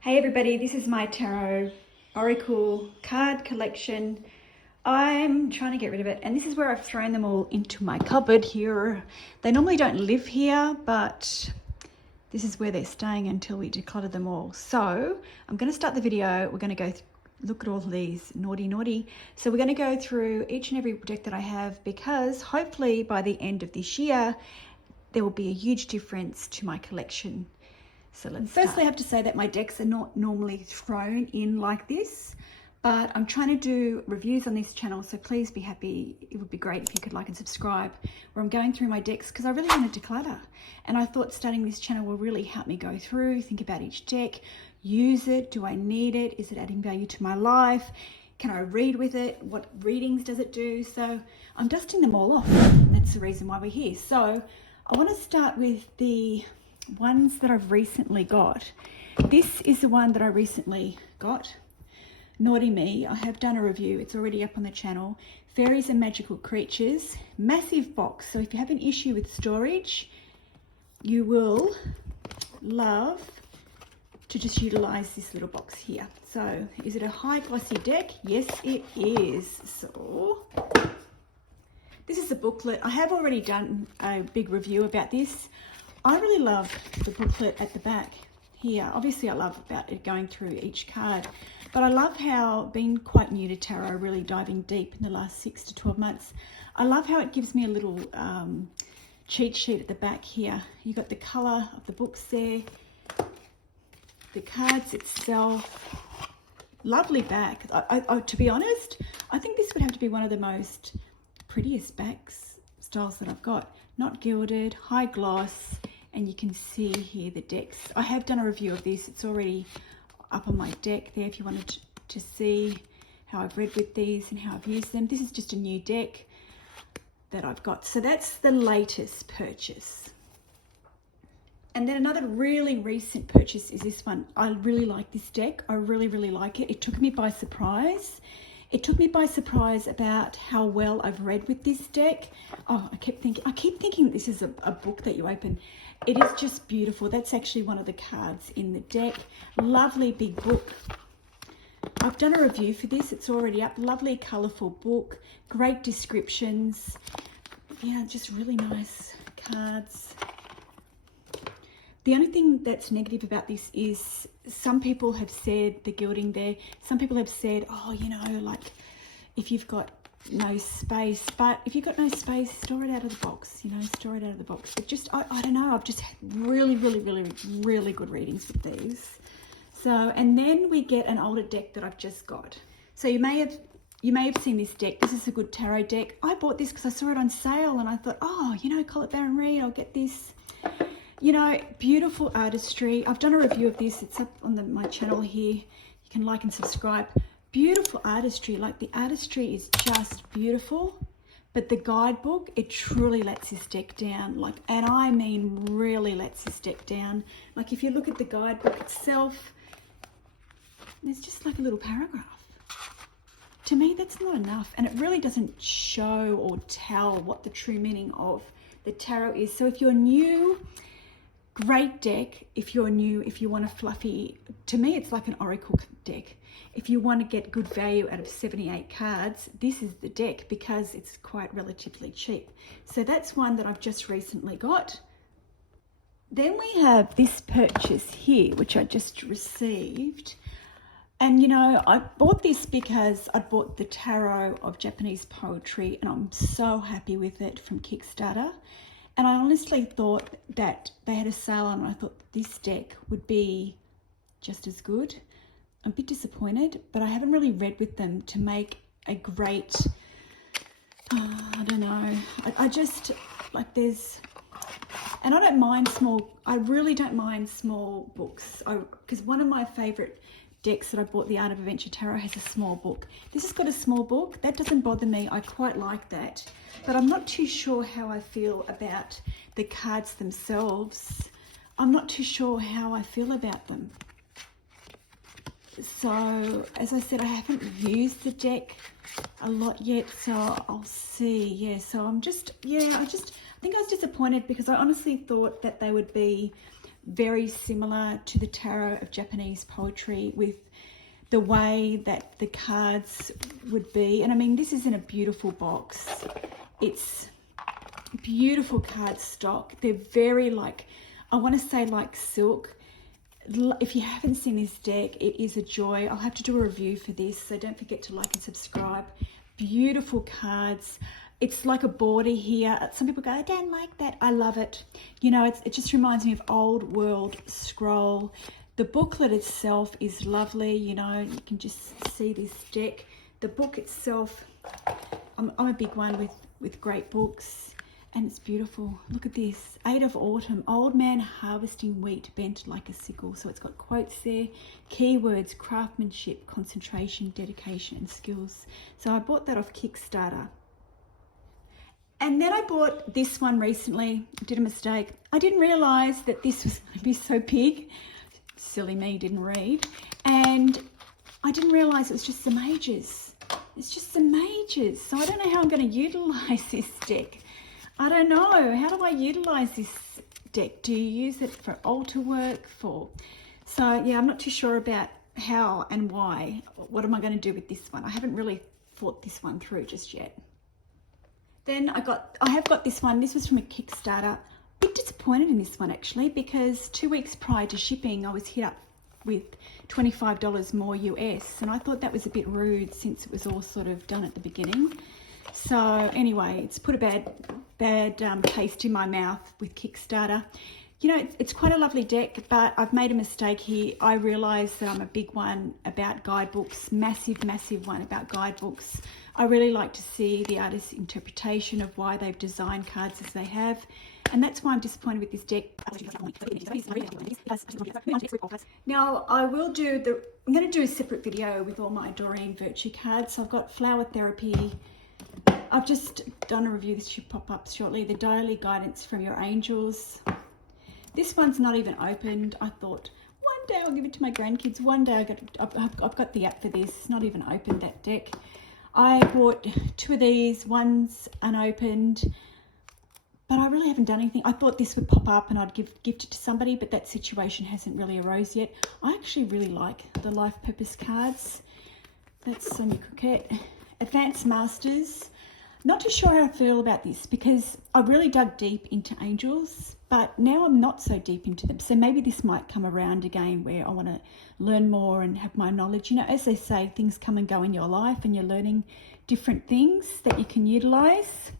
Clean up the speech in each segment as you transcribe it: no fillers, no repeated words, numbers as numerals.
Hey everybody, this is my tarot oracle card collection. I'm trying to get rid of it, and this is where I've thrown them all into my cupboard here. They normally don't live here, but this is where they're staying until we declutter them all. So I'm going to start the video. We're going to go look at all these naughty. So we're going to go through each and every deck that I have, because hopefully by the end of this year there will be a huge difference to my collection. So let's firstly, I have to say that my decks are not normally thrown in like this, but I'm trying to do reviews on this channel, so please be happy. It would be great if you could like and subscribe, where I'm going through my decks because I really wanted to declutter, and I thought starting this channel will really help me go through, think about each deck, use it. Do I need it? Is it adding value to my life? Can I read with it? What readings does it do? So I'm dusting them all off. That's the reason why we're here. So I want to start with the ones that I've recently got. This is the one that I recently got. Naughty me, I have done a review. It's already up on the channel. Fairies and Magical Creatures. Massive box. So if you have an issue with storage, you will love to just utilize this little box here. So is it a high glossy deck? Yes, it is. So this is the booklet. I have already done a big review about this. I really love the booklet at the back here. Obviously I love about it going through each card, but I love how, being quite new to tarot, really diving deep in the last 6 to 12 months, I love how it gives me a little cheat sheet at the back here. You got the color of the books there, the cards itself, lovely back. I to be honest, I think this would have to be one of the most prettiest backs styles that I've got. Not gilded, high gloss, and you can see here the decks. I have done a review of this. It's already up on my deck there if you wanted to see how I've read with these and how I've used them. This is just a new deck that I've got. So that's the latest purchase. And then another really recent purchase is this one. I really like this deck. I really like it. It took me by surprise. It took me by surprise about how well I've read with this deck. Oh, I keep thinking this is a book that you open. It is just beautiful. That's actually one of the cards in the deck. Lovely big book. I've done a review for this. It's already up. Lovely colourful book. Great descriptions. Yeah, just really nice cards. The only thing that's negative about this is some people have said, the gilding there, some people have said, oh, you know, like if you've got no space, but if you've got no space, store it out of the box, you know, store it out of the box. But just, I don't know, I've just had really good readings with these. So, and then we get an older deck that I've just got. So you may have seen this deck. This is a good tarot deck. I bought this because I saw it on sale and I thought, oh, you know, Colette Baron Reid, I'll get this. You know, beautiful artistry. I've done a review of this. It's up on my channel here. You can like and subscribe. Beautiful artistry. Like, the artistry is just beautiful. But the guidebook, it truly lets this deck down. Like, and I mean really lets this deck down. Like, if you look at the guidebook itself, there's just like a little paragraph. To me, that's not enough. And it really doesn't show or tell what the true meaning of the tarot is. So if you're new, great deck. If you're new, if you want a fluffy, to me it's like an oracle deck. If you want to get good value out of 78 cards, this is the deck because it's quite relatively cheap. So that's one that I've just recently got. Then we have this purchase here, which I just received. And you know, I bought this because I bought the Tarot of Japanese Poetry, and I'm so happy with it, from Kickstarter. And I honestly thought that they had a sale on it. I thought this deck would be just as good. I'm a bit disappointed, but I haven't really read with them to make a great, I don't know. I just, like, there's, and I don't mind small, I really don't mind small books. Because one of my favorite decks that I bought, the Art of Adventure Tarot, has a small book. This has got a small book. That doesn't bother me. I quite like that. But I'm not too sure how I feel about the cards themselves. I'm not too sure how I feel about them. So, as I said, I haven't used the deck a lot yet, so I'll see. Yeah, so I'm just, I think I was disappointed because I honestly thought that they would be very similar to the tarot of Japanese poetry with the way that the cards would be. And I mean, this is in a beautiful box. It's beautiful card stock. They're very like, I want to say like silk. If you haven't seen this deck, it is a joy. I'll have to do a review for this, so don't forget to like and subscribe. Beautiful cards. It's like a border here. Some people go, I don't like that. I love it. You know, it just reminds me of old world scroll. The booklet itself is lovely. You know, you can just see this deck. The book itself, I'm a big one with great books, and it's beautiful. Look at this. 8 of Autumn. Old man harvesting wheat bent like a sickle. So it's got quotes there. Keywords, craftsmanship, concentration, dedication, and skills. So I bought that off Kickstarter. And then I bought this one recently. I did a mistake. I didn't realise that this was going to be so big. Silly me, didn't read. And I didn't realise it was just some mages. It's just some mages. So I don't know how I'm going to utilise this deck. I don't know. How do I utilise this deck? Do you use it for altar work? So yeah, I'm not too sure about how and why. What am I going to do with this one? I haven't really thought this one through just yet. Then I have got this one. This was from a Kickstarter. A bit disappointed in this one actually, because 2 weeks prior to shipping, I was hit up with $25 more US, and I thought that was a bit rude since it was all sort of done at the beginning. So anyway, it's put a bad taste in my mouth with Kickstarter. You know, it's quite a lovely deck, but I've made a mistake here. I realised that I'm a big one about guidebooks, massive one about guidebooks. I really like to see the artist's interpretation of why they've designed cards as they have. And that's why I'm disappointed with this deck. Now, I'm going to do a separate video with all my Doreen Virtue cards. So I've got Flower Therapy. I've just done a review. This should pop up shortly. The Daily Guidance from Your Angels. This one's not even opened. I thought one day I'll give it to my grandkids. One day I've got the app for this. It's not even opened, that deck. I bought 2 of these. One's unopened, but I really haven't done anything. I thought this would pop up and I'd gift it to somebody, but that situation hasn't really arose yet. I actually really like the Life Purpose cards. That's Sonia Coquette. Advanced Masters. Not too sure how I feel about this, because I really dug deep into angels, but now I'm not so deep into them. So maybe this might come around again where I want to learn more and have my knowledge. You know, as they say, things come and go in your life and you're learning different things that you can utilize.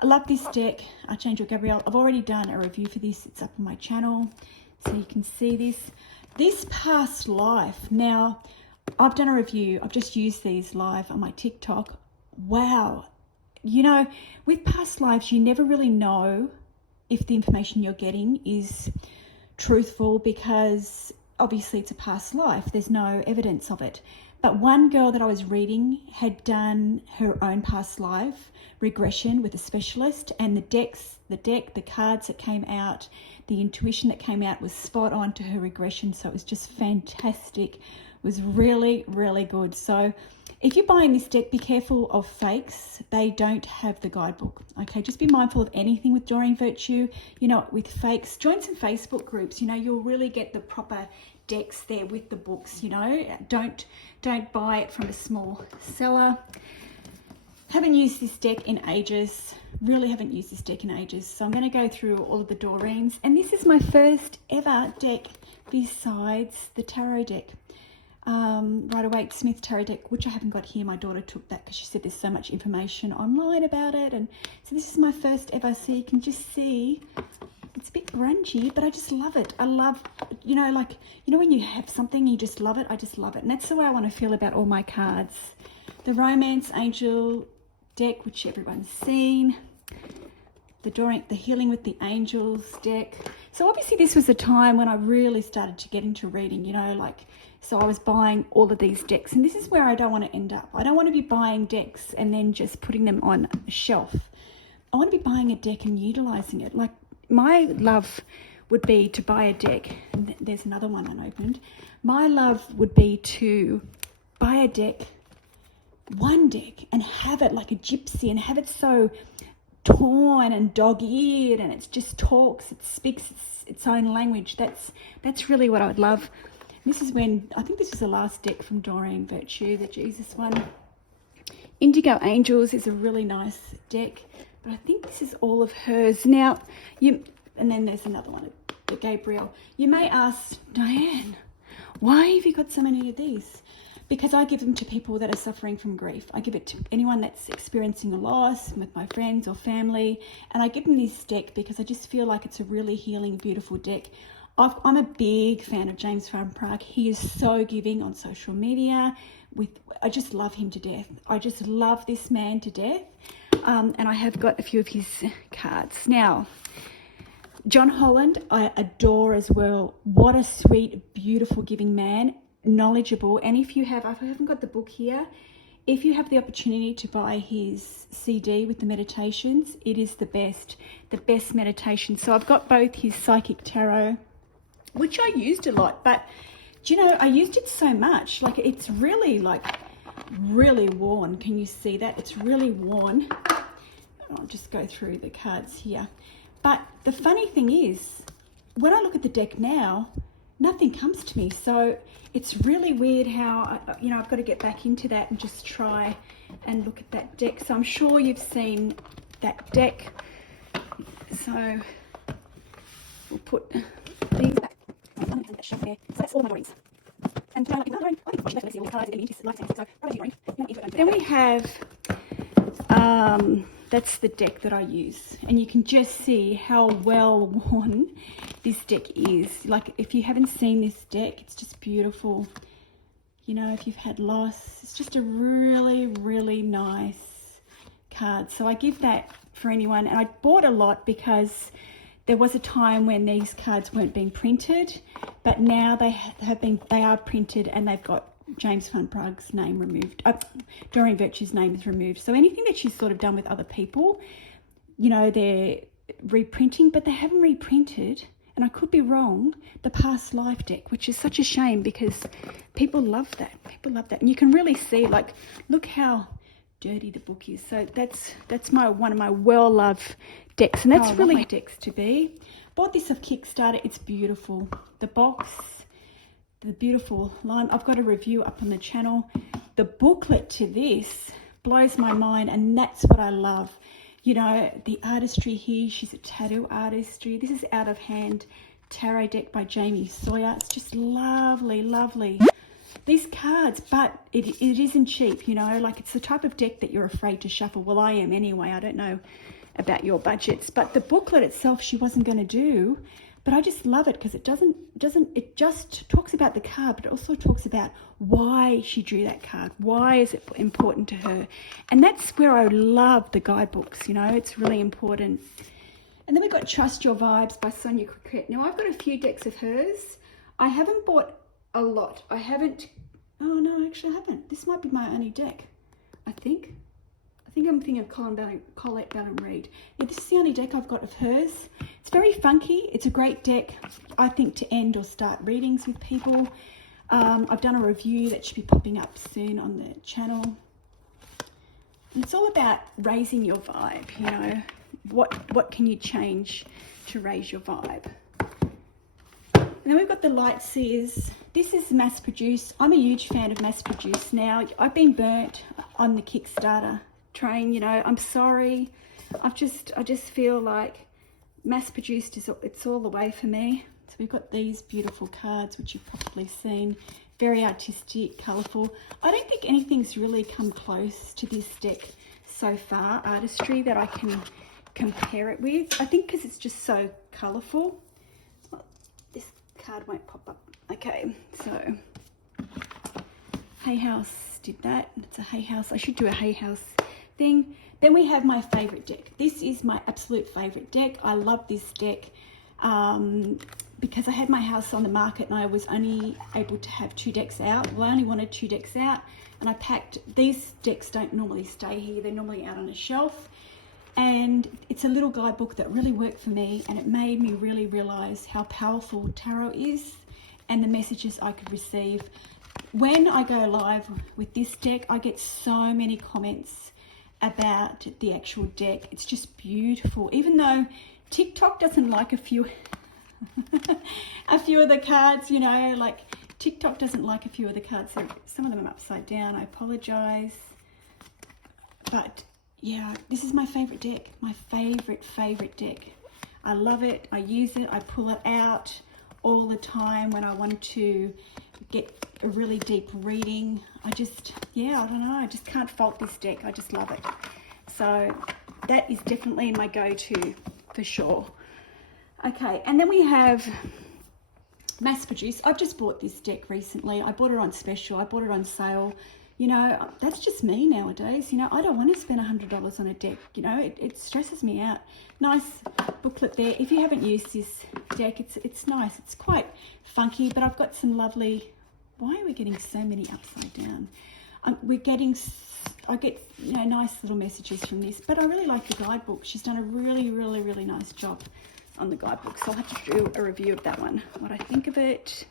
I love this deck, Archangel Gabriel. I've already done a review for this. It's up on my channel, so you can see this. This past life. Now, I've done a review. I've just used these live on my TikTok. Wow. You know, with past lives, you never really know if the information you're getting is truthful, because obviously it's a past life. There's no evidence of it. But one girl that I was reading had done her own past life regression with a specialist, and the cards that came out, the intuition that came out was spot on to her regression. So it was just fantastic. It was really, really good. So if you're buying this deck, be careful of fakes. They don't have the guidebook. Okay, just be mindful of anything with Doreen Virtue. You know, with fakes, join some Facebook groups. You know, you'll really get the proper decks there with the books. You know, don't buy it from a small seller. Haven't used this deck in ages. Really haven't used this deck in ages. So I'm going to go through all of the Doreens, and this is my first ever deck besides the tarot deck. Rider-Waite Smith tarot deck, which I haven't got here. My daughter took that because she said there's so much information online about it, and so this is my first ever. So you can just see it's a bit grungy, but I just love it. I love, you know, like, you know, when you have something and you just love it. I just love it, and that's the way I want to feel about all my cards. The Romance Angel deck, which everyone's seen. The Healing with the Angels deck. So obviously this was a time when I really started to get into reading, you know, like, so I was buying all of these decks, and this is where I don't want to end up. I don't want to be buying decks and then just putting them on a shelf. I want to be buying a deck and utilizing it. Like, my love would be to buy a deck, and there's another one unopened. My love would be to buy a deck, one deck, and have it like a gypsy, and have it so torn and dog-eared, and it just talks, it speaks its own language. That's really what I would love. This is when, I think this is the last deck from Doreen Virtue, the Jesus one. Indigo Angels is a really nice deck, but I think this is all of hers. Now, and then there's another one, the Gabriel. You may ask, Diane, why have you got so many of these? Because I give them to people that are suffering from grief. I give it to anyone that's experiencing a loss, with my friends or family, and I give them this deck because I just feel like it's a really healing, beautiful deck. I'm a big fan of James Van Prague. He is so giving on social media. I just love him to death. I just love this man to death. And I have got a few of his cards. Now, John Holland, I adore as well. What a sweet, beautiful, giving man, knowledgeable. And if you have, I haven't got the book here, if you have the opportunity to buy his CD with the meditations, it is the best meditation. So I've got both his Psychic Tarot, which I used a lot, but do you know, I used it so much, like it's really really worn. Can you see that? It's really worn. I'll just go through the cards here. But the funny thing is, when I look at the deck now, nothing comes to me. So it's really weird how, I've got to get back into that and just try and look at that deck. So I'm sure you've seen that deck. So we'll put these back. So that's all my Doreens. And then we have, that's the deck that I use. And you can just see how well worn this deck is. Like, if you haven't seen this deck, it's just beautiful. You know, if you've had loss, it's just a really, really nice card. So I give that for anyone. And I bought a lot because there was a time when these cards weren't being printed, but now they are printed, and they've got James Van Prague's name removed. Doreen Virtue's name is removed. So anything that she's sort of done with other people, they're reprinting, but they haven't reprinted, and I could be wrong, the past life deck, which is such a shame because people love that. And you can really see, like, look how dirty the book is. So that's one of my well-loved decks, and that's really decks to be. Bought this off Kickstarter. It's beautiful. The box, the beautiful lime. I've got a review up on the channel. The booklet to this blows my mind, and that's what I love. The artistry here. She's a tattoo artistry. This is Out of Hand Tarot deck by Jamie Sawyer. It's just lovely, lovely. These cards, but it isn't cheap, like it's the type of deck that you're afraid to shuffle. Well, I am anyway. I don't know about your budgets, but the booklet itself she wasn't going to do, but I just love it because it it just talks about the card, but it also talks about why she drew that card. Why is it important to her? And that's where I love the guidebooks, it's really important. And then we've got Trust Your Vibes by Sonia Coquette. Now, I've got a few decks of hers. I haven't bought a lot. I haven't. Oh no, actually I haven't. This might be my only deck. I think I'm thinking of Colette Baron Reid. Yeah, this is the only deck I've got of hers. It's very funky. It's a great deck, I think, to end or start readings with people. I've done a review that should be popping up soon on the channel. And it's all about raising your vibe. What can you change to raise your vibe? And then we've got the Light Seers. This is mass produced. I'm a huge fan of mass produced now. I've been burnt on the Kickstarter train, I'm sorry. I just feel like mass produced it's all the way for me. So we've got these beautiful cards, which you've probably seen. Very artistic, colourful. I don't think anything's really come close to this deck so far, artistry, that I can compare it with. I think because it's just so colourful. This card won't pop up. Okay, so Hay House did that. It's a Hay House. I should do a Hay House thing. Then we have my favorite deck. This is my absolute favorite deck. I love this deck because I had my house on the market and I was only able to have 2 decks out. Well, I only wanted 2 decks out, and I packed. These decks don't normally stay here. They're normally out on a shelf. And it's a little guidebook that really worked for me, and it made me really realize how powerful tarot is and the messages I could receive. When I go live with this deck, I get so many comments about the actual deck. It's just beautiful, even though TikTok doesn't like a few a few of the cards, you know, like TikTok doesn't like a few of the cards. Some of them are upside down. I apologize. But yeah, this is my favorite deck, my favorite deck. I love it. I use it. I pull it out all the time when I want to get a really deep reading. I just, yeah, I don't know. I just can't fault this deck. I just love it. So that is definitely my go-to for sure. Okay, and then we have mass produced. I've just bought this deck recently. I bought it on special. I bought it on sale. You know, that's just me nowadays. You know, I don't want to spend $100 on a deck. You know, it stresses me out. Nice booklet there. If you haven't used this deck, it's nice. It's quite funky, but I've got some lovely... Why are we getting so many upside down? I get, you know, nice little messages from this, but I really like the guidebook. She's done a really nice job on the guidebook, so I'll have to do a review of that one, what I think of it.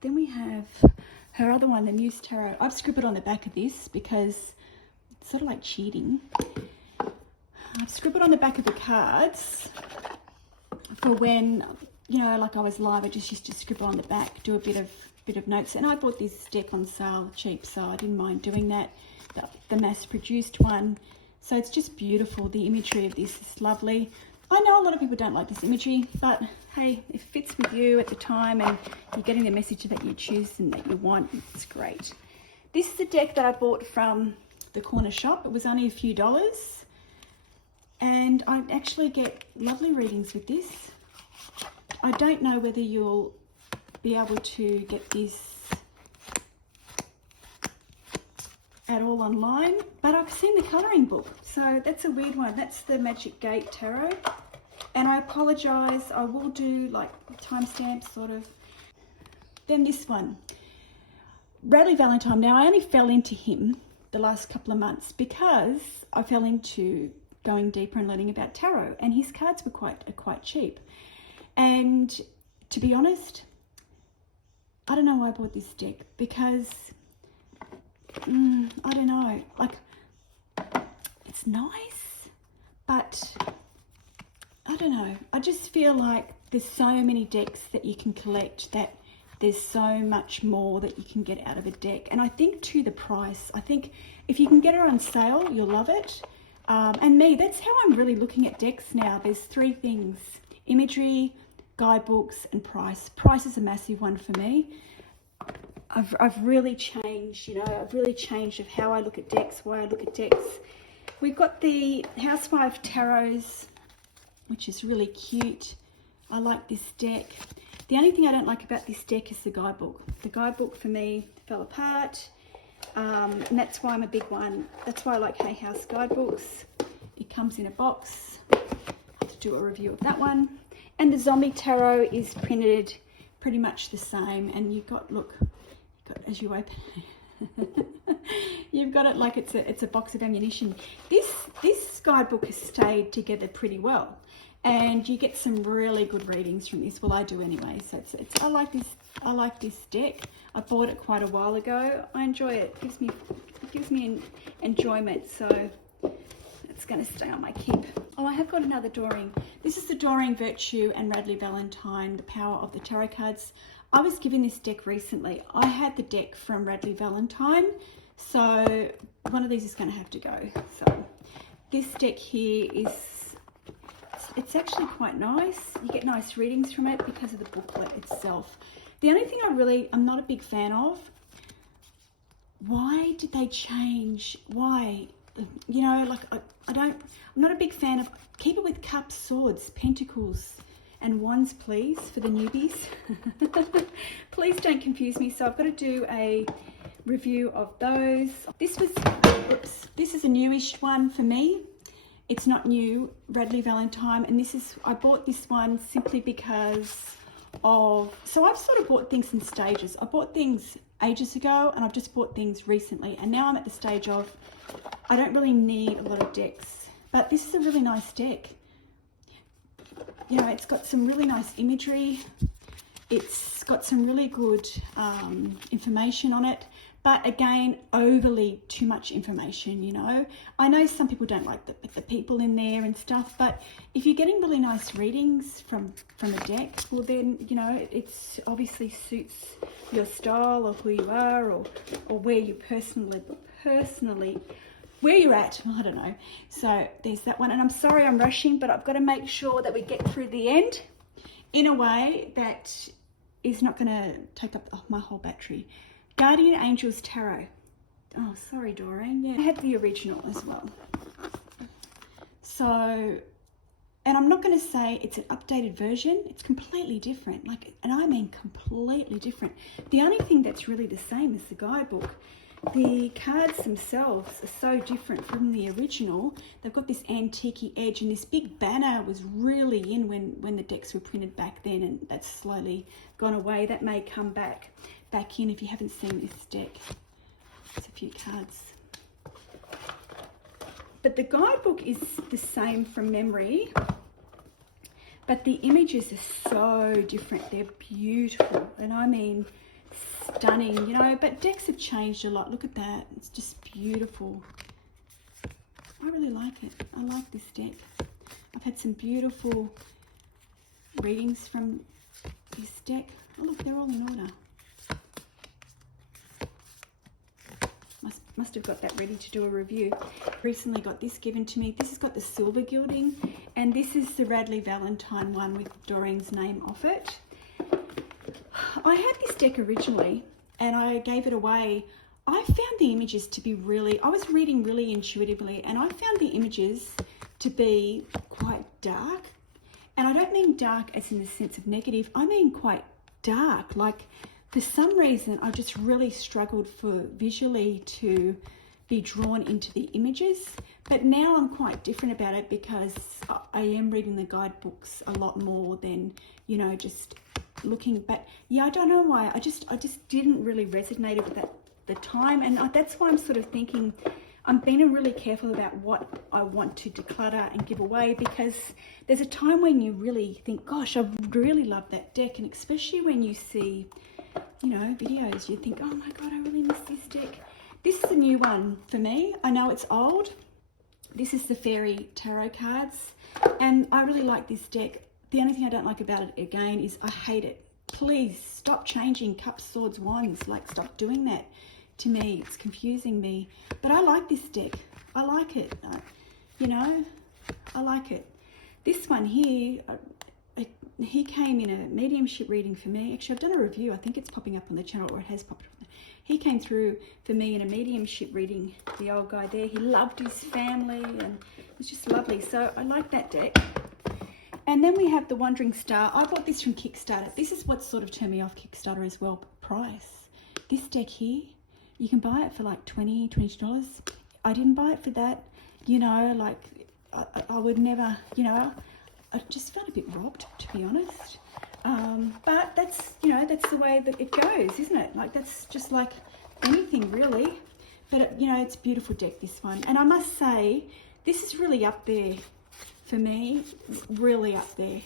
Then we have her other one, the Muse Tarot. I've scribbled on the back of this because it's sort of like cheating. I've scribbled on the back of the cards for when, you know, like I was live, I just used to scribble on the back, do a bit of notes. And I bought this deck on sale cheap, so I didn't mind doing that. The mass-produced one. So it's just beautiful. The imagery of this is lovely. I know a lot of people don't like this imagery, but hey, if it fits with you at the time and you're getting the message that you choose and that you want, it's great. This is a deck that I bought from the corner shop. It was only a few dollars. And I actually get lovely readings with this. I don't know whether you'll be able to get this at all online, but I've seen the colouring book, so that's a weird one. That's the Magic Gate Tarot, and I apologise, I will do like timestamps sort of. Then this one, Bradley Valentine. Now I only fell into him the last couple of months because I fell into going deeper and learning about tarot, and his cards were quite cheap. And to be honest, I don't know why I bought this deck, because I don't know, like, it's nice, but I don't know. I just feel like there's so many decks that you can collect, that there's so much more that you can get out of a deck. And I think too, the price, I think if you can get it on sale, you'll love it. And me, that's how I'm really looking at decks now. There's three things: imagery, guidebooks, and price. Price is a massive one for me. I've really changed, you know, I've really changed of how I look at decks, why I look at decks. We've got the Housewife Tarots, which is really cute. I like this deck. The only thing I don't like about this deck is the guidebook. The guidebook for me fell apart, and that's why I'm a big one. That's why I like Hay House guidebooks. It comes in a box. I'll have to do a review of that one. And the Zombie Tarot is printed pretty much the same, and you've got, look, as you open you've got it like it's a box of ammunition. This guidebook has stayed together pretty well, and you get some really good readings from this. Well, I do anyway. So I like this deck. I bought it quite a while ago. I enjoy it. It gives me enjoyment, so it's going to stay on my keep. Oh, I have got another Doreen. This is the Doreen Virtue and Bradley Valentine, the Power of the Tarot cards. I was given this deck recently. I had the deck from Bradley Valentine, so one of these is going to have to go. So this deck here it's actually quite nice. You get nice readings from it because of the booklet itself. The only thing I'm not a big fan of, why did they change? Why? You know, like I'm not a big fan of, keep it with cups, swords, pentacles, and wands, please, for the newbies. Please don't confuse me. So I've got to do a review of those. This is a newish one for me. It's not new, Bradley Valentine, and I bought this one simply because of, so I've sort of bought things in stages. I bought things ages ago, and I've just bought things recently, and now I'm at the stage of, I don't really need a lot of decks, but this is a really nice deck. You know, it's got some really nice imagery. It's got some really good information on it. But again, overly too much information, you know. I know some people don't like the people in there and stuff, but if you're getting really nice readings from a deck, well then, you know, it's obviously suits your style or who you are, or where you personally where you're at. I don't know. So there's that one. And I'm sorry I'm rushing, but I've got to make sure that we get through the end in a way that is not going to take up my whole battery. Guardian Angels Tarot. Oh, sorry, Doreen. Yeah, I had the original as well. So, and I'm not going to say it's an updated version. It's completely different. Like, and I mean completely different. The only thing that's really the same is the guidebook. The cards themselves are so different from the original. They've got this antique edge, and this big banner was really in when the decks were printed back then, and that's slowly gone away. That may come back in if you haven't seen this deck. There's a few cards. But the guidebook is the same from memory, but the images are so different. They're beautiful, and I mean stunning, you know. But decks have changed a lot. Look at that. It's just beautiful. I really like it. I like this deck. I've had some beautiful readings from this deck. Oh look, they're all in order. Must have got that ready to do a review. Recently got this given to me. This has got the silver gilding, and this is the Radley Valentine one with Doreen's name off it. I had this deck originally and I gave it away. I found the images to be really, I was reading really intuitively, and I found the images to be quite dark. And I don't mean dark as in the sense of negative, I mean quite dark. Like, for some reason, I just really struggled for visually to be drawn into the images. But now I'm quite different about it, because I am reading the guidebooks a lot more than, you know, just looking. But yeah, I don't know why. I just didn't really resonate with that the time, and that's why I'm sort of thinking I'm being really careful about what I want to declutter and give away, because there's a time when you really think, gosh, I really love that deck. And especially when you see, you know, videos, you think, oh my God, I really miss this deck. This is a new one for me. I know it's old. This is the Fairy Tarot cards, and I really like this deck. The only thing I don't like about it, again, is I hate it. Please stop changing cups, swords, wands. Like, stop doing that to me. It's confusing me. But I like this deck. I like it. You know, I like it. This one here, he came in a mediumship reading for me. Actually, I've done a review. I think it's popping up on the channel, or it has popped up. He came through for me in a mediumship reading, the old guy there. He loved his family, and it was just lovely. So I like that deck. And then we have the Wandering Star. I bought this from Kickstarter. This is what sort of turned me off Kickstarter as well, price. This deck here, you can buy it for like $20. I didn't buy it for that. You know, like, I would never, you know, I just felt a bit robbed, to be honest. But that's, you know, that's the way that it goes, isn't it? Like, that's just like anything, really. But, you know, it's a beautiful deck, this one. And I must say, this is really up there for me, really up there.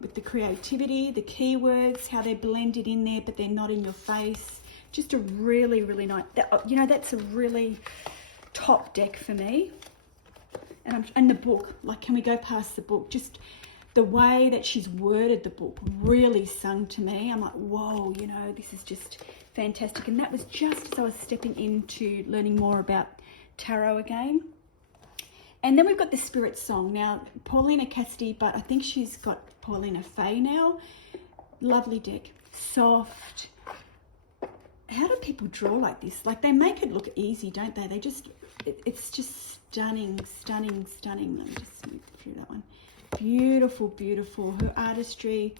With the creativity, the keywords, how they're blended in there, but they're not in your face. Just a really, really nice, you know, that's a really top deck for me. And the book, like, can we go past the book? Just the way that she's worded the book really sung to me. I'm like, whoa, you know, this is just fantastic. And that was just as I was stepping into learning more about tarot again. And then we've got the Spirit Song. Now, Paulina Cassidy, but I think she's got Paulina Faye now. Lovely deck. Soft. How do people draw like this? Like, they make it look easy, don't they? They just, it's just stunning, stunning, stunning. Let me just move through that one. Beautiful, beautiful. Her artistry,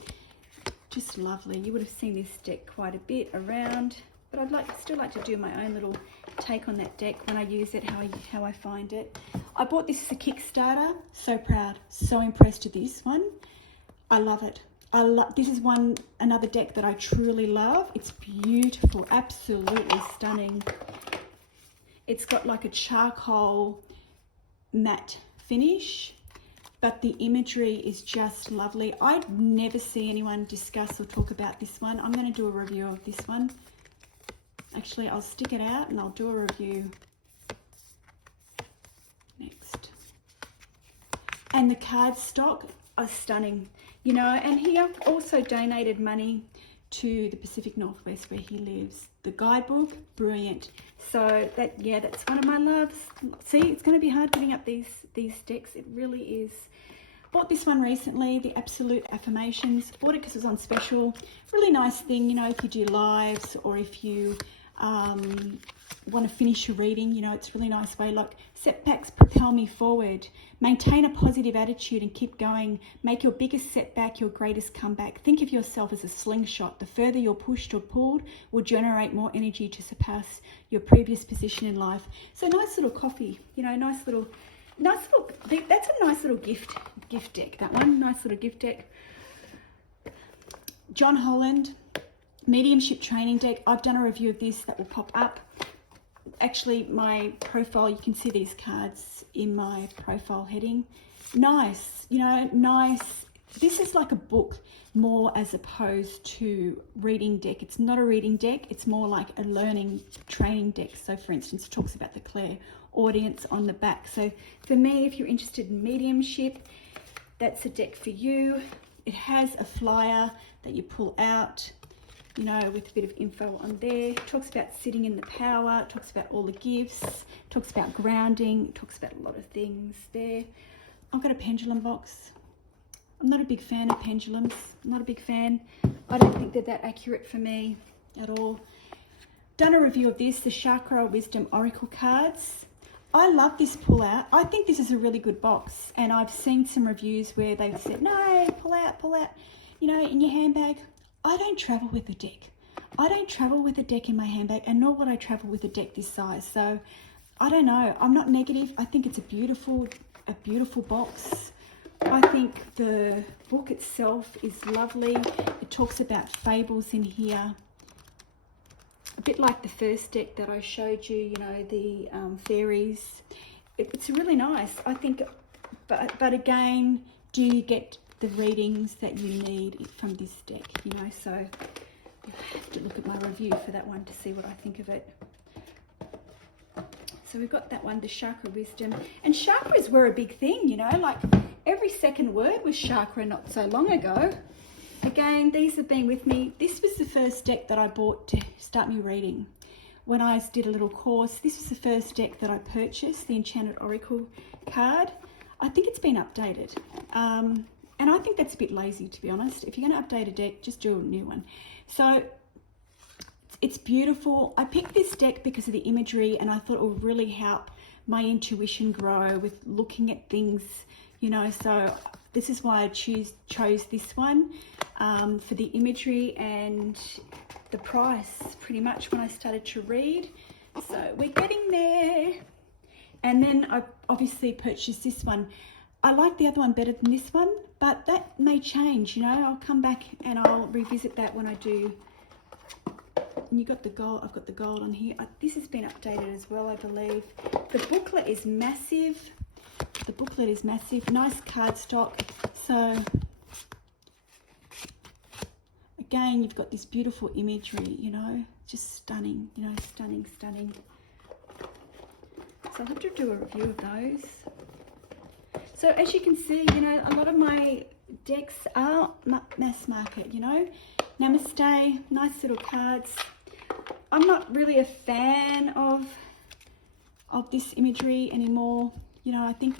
just lovely. You would have seen this deck quite a bit around, but I'd still like to do my own little take on that deck when I use it, how I find it. I bought this as a Kickstarter. So proud, so impressed with this one. I love it. This is another deck that I truly love. It's beautiful, absolutely stunning. It's got like a charcoal matte finish, but the imagery is just lovely. I never see anyone discuss or talk about this one. I'm going to do a review of this one. Actually, I'll stick it out and I'll do a review next. And the card stock are stunning, you know, and he also donated money to the Pacific Northwest where he lives. The guidebook, brilliant. So that, yeah, that's one of my loves. See, it's going to be hard getting up these decks. It really is. Bought this one recently, the Absolute Affirmations. Bought it because it was on special. Really nice thing, you know, if you do lives or if you want to finish your reading, you know, it's a really nice way. Like, setbacks propel me forward. Maintain a positive attitude and keep going. Make your biggest setback your greatest comeback. Think of yourself as a slingshot. The further you're pushed or pulled will generate more energy to surpass your previous position in life. So nice little coffee, you know, nice little, that's a nice little gift deck, that one. Nice little gift deck. John Holland, Mediumship training deck. I've done a review of this that will pop up. Actually, my profile, you can see these cards in my profile heading. Nice, you know, nice. This is like a book more as opposed to reading deck. It's not a reading deck. It's more like a learning training deck. So for instance, it talks about the clairaudience on the back. So for me, if you're interested in mediumship, that's a deck for you. It has a flyer that you pull out, you know, with a bit of info on there. It talks about sitting in the power. It talks about all the gifts. It talks about grounding. It talks about a lot of things there. I've got a pendulum box. I'm not a big fan of pendulums. I'm not a big fan. I don't think they're that accurate for me at all. Done a review of this, the Chakra Wisdom Oracle cards. I love this pull out. I think this is a really good box. And I've seen some reviews where they've said, no, pull out, you know, in your handbag. I don't travel with a deck. I don't travel with a deck in my handbag, and nor would I travel with a deck this size. So I don't know. I'm not negative. I think it's a beautiful box. I think the book itself is lovely. It talks about fables in here. A bit like the first deck that I showed you, you know, the fairies. It's really nice, I think. But again, do you get the readings that you need from this deck, you know? So I have to look at my review for that one to see what I think of it. So we've got that one, the Chakra Wisdom. And chakras were a big thing, you know, like every second word was chakra not so long ago. Again, these have been with me. This was the first deck that I bought to start me reading. When I did a little course, this was the first deck that I purchased, the Enchanted Oracle card. I think it's been updated. And I think that's a bit lazy, to be honest. If you're going to update a deck, just do a new one. So it's beautiful. I picked this deck because of the imagery, and I thought it would really help my intuition grow with looking at things, you know. So this is why I chose this one for the imagery and the price, pretty much, when I started to read. So we're getting there. And then I obviously purchased this one. I like the other one better than this one, but that may change, you know. I'll come back and I'll revisit that when I do. And you got the gold, I've got the gold on here. This has been updated as well, I believe. The booklet is massive. The booklet is massive. Nice cardstock. So again, you've got this beautiful imagery, you know, just stunning, you know, stunning. So I'll have to do a review of those. So as you can see, you know, a lot of my decks are mass market, you know. Namaste, nice little cards. I'm not really a fan of this imagery anymore. You know, I think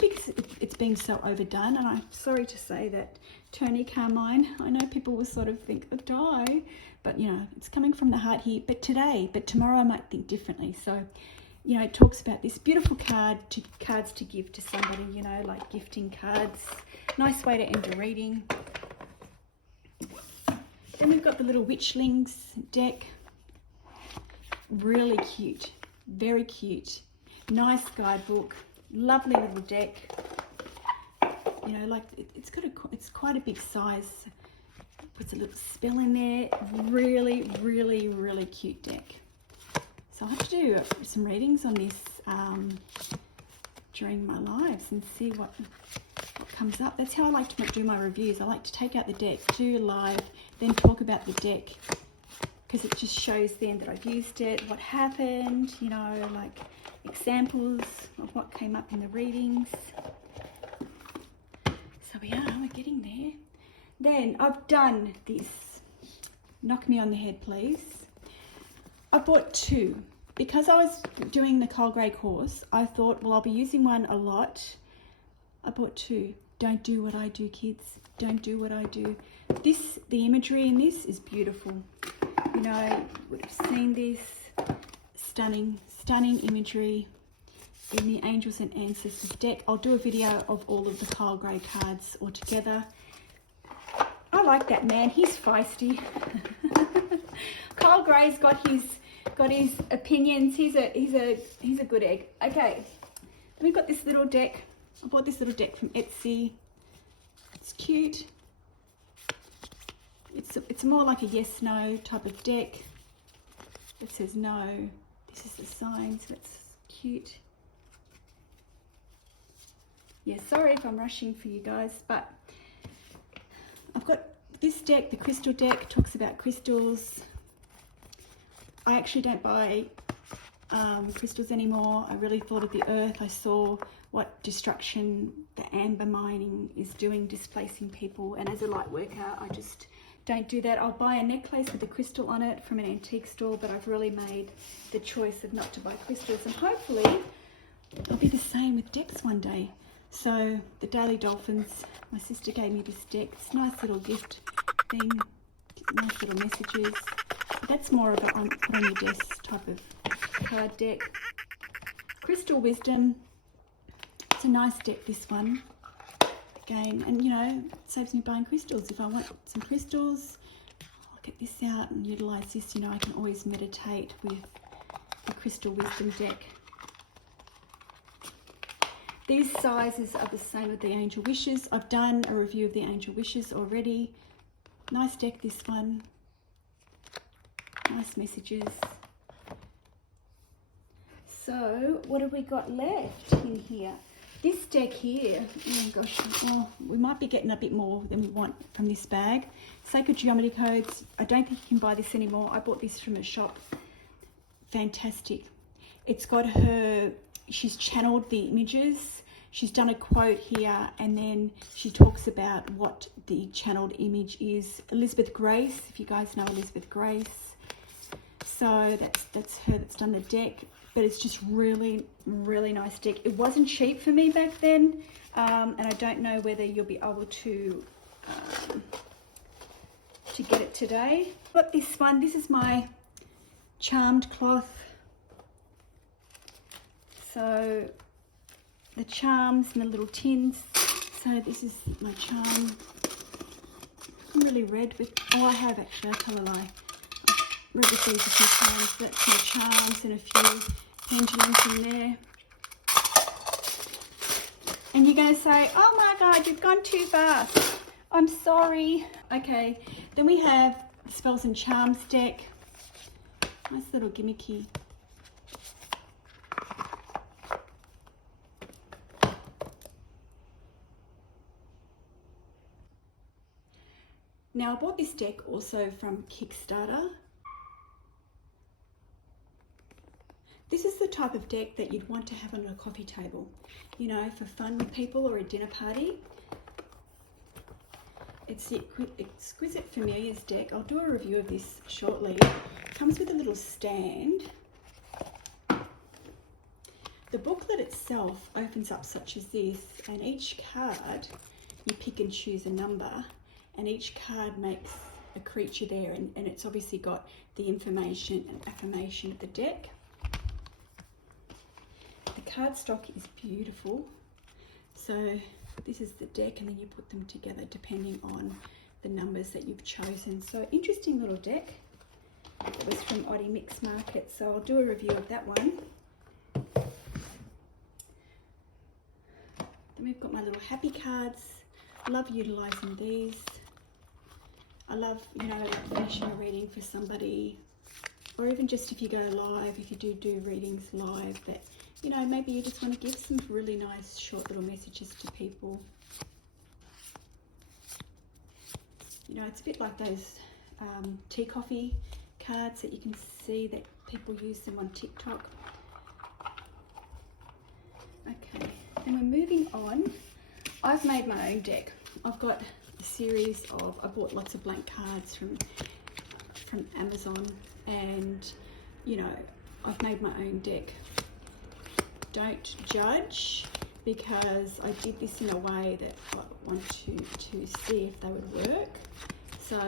because it's being so overdone, and I'm sorry to say that, Tony Carmine, I know people will sort of think, oh, die, but you know, it's coming from the heart here. But tomorrow I might think differently. So, you know, it talks about this beautiful cards to give to somebody, you know, like gifting cards. Nice way to end a reading. Then we've got the little witchlings deck. Really cute, very cute. Nice guidebook, lovely little deck. You know, like it's quite a big size. Puts a little spell in there. Really cute deck. So I'll have to do some readings on this during my lives and see what comes up. That's how I like to do my reviews. I like to take out the deck, do a live, then talk about the deck. because it just shows them that I've used it, what happened, you know, like examples of what came up in the readings. So we're getting there. Then I've done this. Knock me on the head, please. I bought two. Because I was doing the Cold Grey course, I thought, well, I'll be using one a lot. I bought two. Don't do what I do, kids. Don't do what I do. This, the imagery in this is beautiful. You know, you would have seen this. Stunning, stunning imagery in the Angels and Ancestors deck. I'll do a video of all of the Cold Grey cards all together. I like that man. He's feisty. Cold Grey's got his opinions. He's a good egg. Okay, then we've got this little deck. I bought this little deck from Etsy. It's cute. It's more like a yes no type of deck. It says no. This is the sign, so it's cute. Yeah, sorry if I'm rushing for you guys, but I've got this deck, the crystal deck, talks about crystals. I actually don't buy crystals anymore. I really thought of the earth. I saw what destruction the amber mining is doing, displacing people. And as a light worker, I just don't do that. I'll buy a necklace with a crystal on it from an antique store, but I've really made the choice of not to buy crystals. And hopefully I'll be the same with decks one day. So the Daily Dolphins, my sister gave me this deck. It's a nice little gift thing, nice little messages. That's more of a put on your desk type of card deck. Crystal Wisdom. It's a nice deck, this one. Again, and you know, it saves me buying crystals. If I want some crystals, I'll get this out and utilize this. You know, I can always meditate with the Crystal Wisdom deck. These sizes are the same with the Angel Wishes. I've done a review of the Angel Wishes already. Nice deck, this one. Nice messages. So, what have we got left in here? This deck here, oh gosh, oh, we might be getting a bit more than we want from this bag. Sacred Geometry Codes. I don't think you can buy this anymore. I bought this from a shop. Fantastic. It's got her, she's channeled the images. She's done a quote here, and then she talks about what the channeled image is. Elizabeth Grace, if you guys know Elizabeth Grace. So that's her that's done the deck, but it's just really, really nice deck. It wasn't cheap for me back then, and I don't know whether you'll be able to get it today. But this one, this is my charmed cloth. So the charms and the little tins. So this is my charm. I'm really red with, oh, I have actually, I tell a lie. I've read with these a few times. That's my charms and a few pendulums in there. And you're going to say, oh my God, you've gone too far. I'm sorry. Okay, then we have the Spells and Charms deck. Nice little gimmicky. Now, I bought this deck also from Kickstarter. This is the type of deck that you'd want to have on a coffee table, you know, for fun with people or a dinner party. It's the Exquisite Familiars deck. I'll do a review of this shortly. It comes with a little stand. The booklet itself opens up such as this, and each card, you pick and choose a number, and each card makes a creature there, and it's obviously got the information and affirmation of the deck. The cardstock is beautiful. So this is the deck, and then you put them together depending on the numbers that you've chosen. So interesting little deck. It was from Oddie Mix Market, so I'll do a review of that one. Then we've got my little happy cards. I love utilising these. I love, you know, finishing a reading for somebody, or even just if you go live, if you do readings live, that, you know, maybe you just want to give some really nice short little messages to people. You know, it's a bit like those tea coffee cards that you can see that people use them on TikTok. Okay, and we're moving on. I've made my own deck. I've got a series of, I bought lots of blank cards from Amazon, and you know, I've made my own deck. Don't judge, because I did this in a way that I want to see if they would work. So,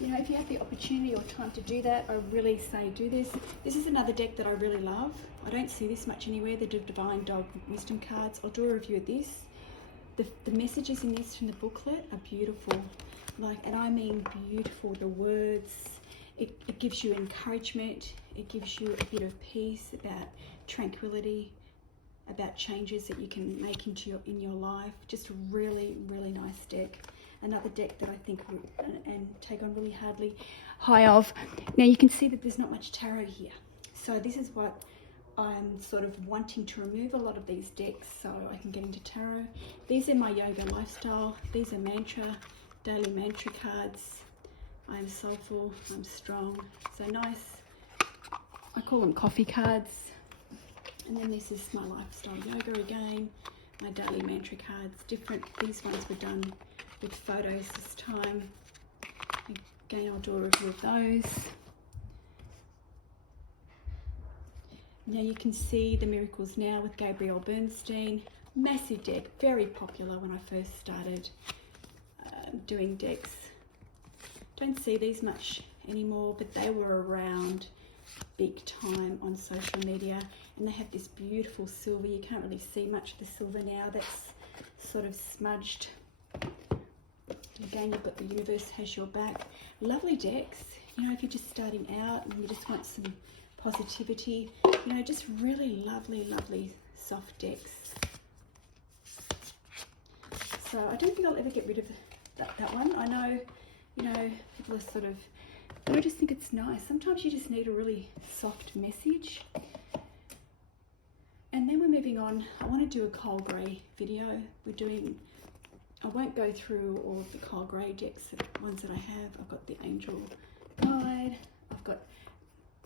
you know, if you have the opportunity or time to do that, I really say do this. This is another deck that I really love. I don't see this much anywhere, the Divine Dog Wisdom cards. I'll do a review of this. The messages in this from the booklet are beautiful, like, and I mean beautiful. The words, it gives you encouragement, it gives you a bit of peace, about tranquility, about changes that you can make in your life. Just a really, really nice deck. Another deck that I think would and take on really high of. Now you can see that there's not much tarot here, so this is what I'm sort of wanting to remove, a lot of these decks so I can get into tarot. These are my yoga lifestyle. These are daily mantra cards. I'm soulful, I'm strong. So nice. I call them coffee cards. And then this is my lifestyle yoga again. My daily mantra cards, different. These ones were done with photos this time. Again, I'll do a review of those. Now you can see the Miracles Now with Gabrielle Bernstein. Massive deck, very popular when I first started doing decks. Don't see these much anymore, but they were around big time on social media, and they have this beautiful silver. You can't really see much of the silver now, that's sort of smudged. Again, you've got the universe has your back. Lovely decks, you know, if you're just starting out and you just want some positivity, you know, just really lovely soft decks. So I don't think I'll ever get rid of that one. I know, you know, people are sort of, but I just think it's nice. Sometimes you just need a really soft message. And then we're moving on. I want to do a coal grey video. I won't go through all of the coal grey decks, the ones that I have. I've got the Angel Guide. I've got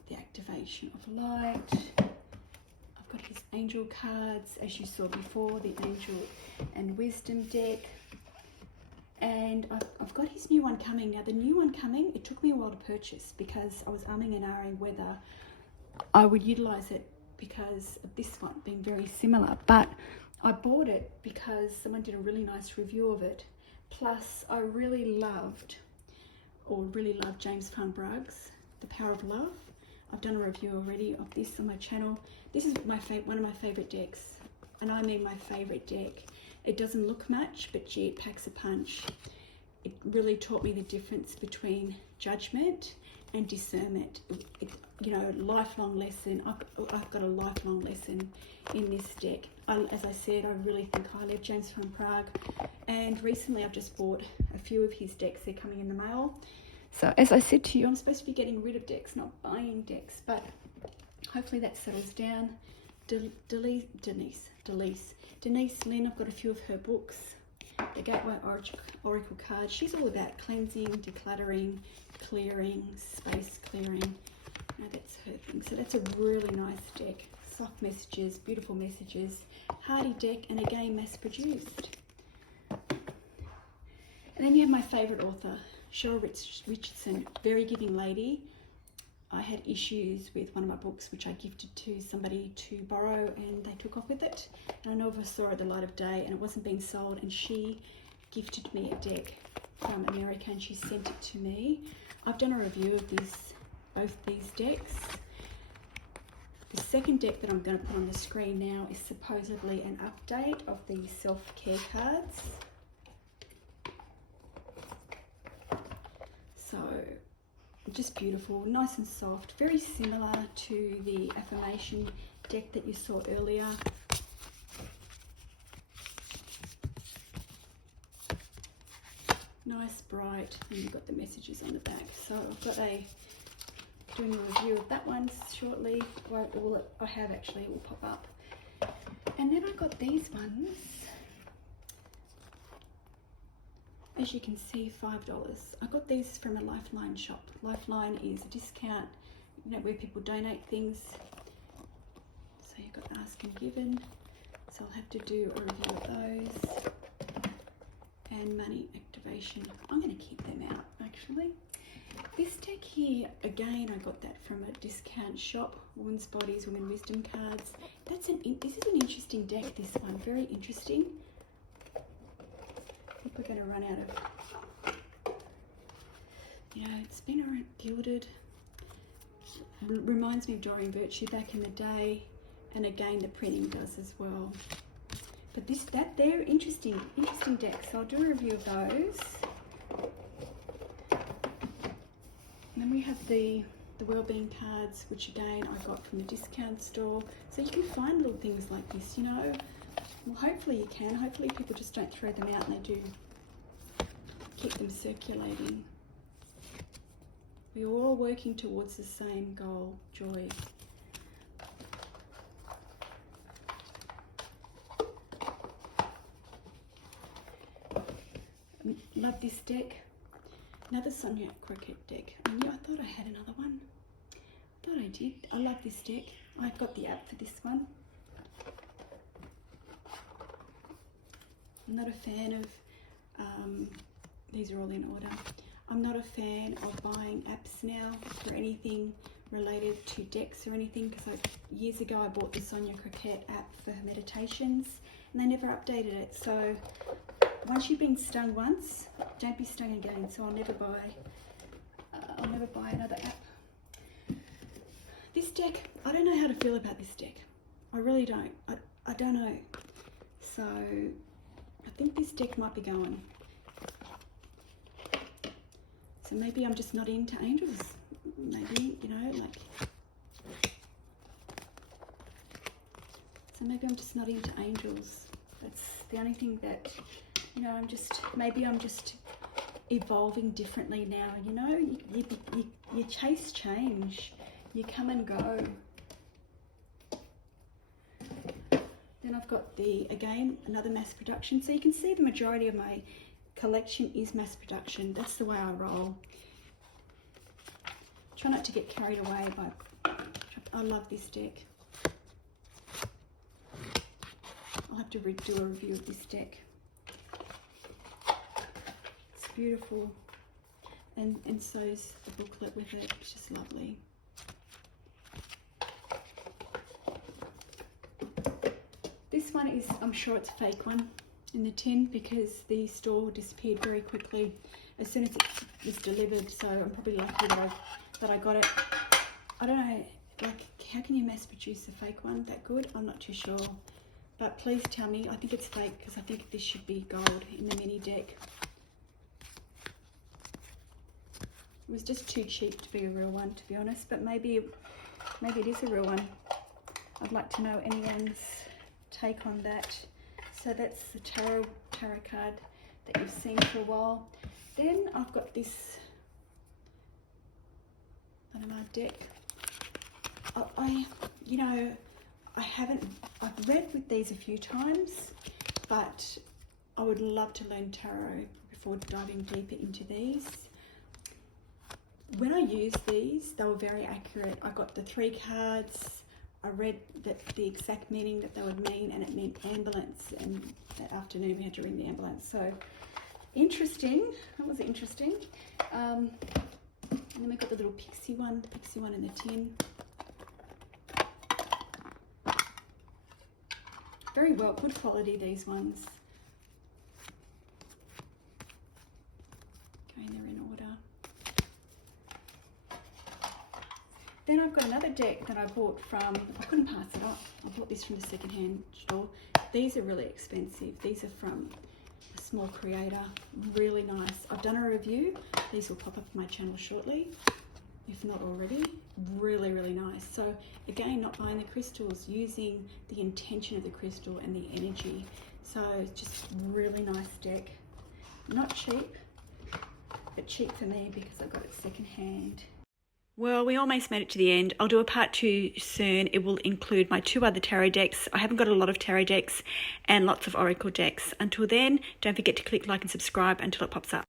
the Activation of Light. I've got his angel cards, as you saw before, the Angel and Wisdom deck. And I've got his new one coming. Now the new one coming, it took me a while to purchase because I was umming and ahhing whether I would utilize it because of this one being very similar. But I bought it because someone did a really nice review of it. Plus I really love James Van Brugge's The Power of Love. I've done a review already of this on my channel. This is one of my favorite decks, and I mean my favorite deck. It doesn't look much, but gee, it packs a punch. It really taught me the difference between judgment and discernment. You know, lifelong lesson. I've got a lifelong lesson in this deck. As I said, I really think highly of James Van Brugge, and recently I've just bought a few of his decks. They're coming in the mail. So as I said to you, I'm supposed to be getting rid of decks, not buying decks, but hopefully that settles down. Denise Lynn, I've got a few of her books. The Gateway Oracle card. She's all about cleansing, decluttering, clearing, space clearing. Now that's her thing. So that's a really nice deck. Soft messages, beautiful messages, hardy deck, and again mass produced. And then you have my favourite author, Cheryl Richardson, very giving lady. I had issues with one of my books which I gifted to somebody to borrow, and they took off with it. And I never saw it the light of day, and it wasn't being sold, and she gifted me a deck from America and she sent it to me. I've done a review of both these decks. The second deck that I'm going to put on the screen now is supposedly an update of the self-care cards. So just beautiful, nice and soft, very similar to the affirmation deck that you saw earlier. Nice, bright, and you've got the messages on the back. So I've got doing a review of that one shortly. All I have actually will pop up. And then I got these ones. As you can see, $5. I got these from a Lifeline shop. Lifeline is a discount, you know, where people donate things. So you've got Ask and Given. So I'll have to do a review of those. And Money Activation. I'm going to keep them out, actually. This deck here, again, I got that from a discount shop. Women's Bodies, Women Wisdom Cards. This is an interesting deck, this one. Very interesting. I think we're going to run out of, you know, it's been around gilded. Reminds me of Doreen Virtue back in the day, and again the printing does as well. But they're interesting decks. So I'll do a review of those. And then we have the Wellbeing cards, which again I got from the discount store. So you can find little things like this, you know. Well, hopefully you can. Hopefully people just don't throw them out and they do keep them circulating. We're all working towards the same goal, joy. Love this deck. Another Sonia Croquette deck. I thought I had another one. I thought I did. I love this deck. I've got the app for this one. I'm not a fan of, these are all in order. I'm not a fan of buying apps now for anything related to decks or anything, because years ago I bought the Sonia Croquette app for meditations and they never updated it. So once you've been stung once, don't be stung again. So I'll never buy another app. This deck, I don't know how to feel about this deck. I really don't. I don't know. So I think this deck might be going. So maybe I'm just not into angels. Maybe, you know, like. So maybe I'm just not into angels. That's the only thing that, you know, maybe I'm just evolving differently now, you know. You chase change. You come and go. Then I've got again, another mass production. So you can see the majority of my collection is mass production. That's the way I roll. Try not to get carried away by, I love this deck. I'll have to do a review of this deck. It's beautiful. And so's the booklet with it. It's just lovely. This one is, I'm sure it's a fake one in the tin, because the store disappeared very quickly as soon as it was delivered. So I'm probably lucky that I got it. I don't know, like, how can you mass produce a fake one that good? I'm not too sure. But please tell me. I think it's fake, because I think this should be gold in the mini deck. It was just too cheap to be a real one, to be honest. But maybe it is a real one. I'd like to know anyone's take on that. So that's the tarot card that you've seen for a while. Then I've got this namaste deck. I've read with these a few times, but I would love to learn tarot before diving deeper into these. When I used these, they were very accurate. I got the 3 cards. I read the exact meaning that they would mean, and it meant ambulance. And that afternoon we had to ring the ambulance. So interesting. That was interesting. And then we got the little pixie one in the tin. Very well, good quality, these ones. Okay, they're in order. Then I've got another deck that I bought from, I couldn't pass it up. I bought this from the secondhand store. These are really expensive. These are from a small creator, really nice. I've done a review. These will pop up on my channel shortly, if not already. Really, really nice. So again, not buying the crystals, using the intention of the crystal and the energy. So just really nice deck. Not cheap, but cheap for me because I got it secondhand. Well, we almost made it to the end. I'll do a part 2 soon. It will include my 2 other tarot decks. I haven't got a lot of tarot decks and lots of oracle decks. Until then, don't forget to click like and subscribe until it pops up.